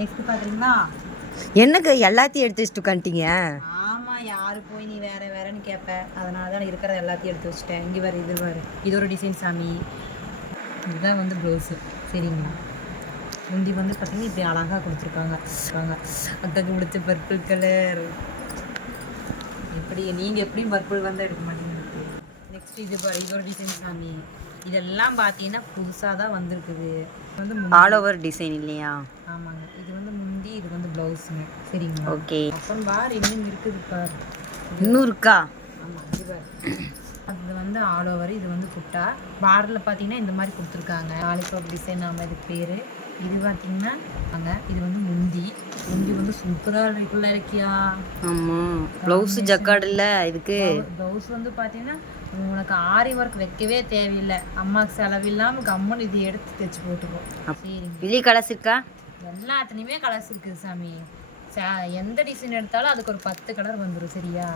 Next பாக்குறீங்களா? என்னக்கு எல்லாத்தையும் எடுத்து வச்சுட்டு உட்காந்துட்டீங்க? ஆமா, யாரு போய் நீ வேற வேறன்னு கேட்ப, அதனால தான் இருக்கிறத எல்லாத்தையும் எடுத்து வச்சுட்டேன். இங்கே வேறு இது வேறு, இது ஒரு டிசைன் சாமி. இதுதான் வந்து ப்ளவுஸு. சரிங்களா? முந்தி வந்து பார்த்தீங்கன்னா இப்படி அழகாக கொடுத்துருக்காங்க. அக்காவுக்கு பிடிச்ச பர்பிள் கலர். எப்படி நீங்கள் எப்படியும் பர்பிள் வந்து எடுக்க மாட்டீங்க. நெக்ஸ்ட் இது பாரு, இது ஒரு டிசைன் சாமி. இதெல்லாம் பார்த்தீங்கன்னா புதுசாக தான் வந்திருக்குது. வந்து ஆல் ஓவர் டிசைன் இல்லையா? ஆமாங்க, இது வந்து முந்தி, இது வந்து ப்ளவுஸுங்க. சரிங்களா? ஓகே. அப்புறம் பார் இன்னும் இருக்குது பார். இன்னும் இருக்கா? ஆமாம், இது பார். அது வந்து ஆல் ஓவர், இது வந்து குட்டா. பார்டரில் பார்த்தீங்கன்னா இந்த மாதிரி கொடுத்துருக்காங்க. லாலிபாப் டிசைன் ஆமாம் இது பேர். இது பார்த்தீங்கன்னா இது வந்து முந்தி. முந்தி வந்து சூப்பராக இருக்குல்ல இருக்கியா? ஆமாம், ப்ளவுஸு ஜக்கார்டு இல்லை இதுக்கு. ப்ளவுஸ் வந்து பார்த்தீங்கன்னா உனக்கு ஆரி ஒர்க் வைக்கவே தேவையில்லை. அம்மாவுக்கு செலவில்லாமல் கம்மன் இது எடுத்து தைச்சி போட்டுருவோம். சரிங்க. இதுலேயே கலர்ஸ் இருக்கா? எல்லாத்துலேயுமே கலர்ஸ் இருக்குது சாமி. எந்த டிசைன் எடுத்தாலும் அதுக்கு ஒரு 10 கலர் வந்துடும். சரியா?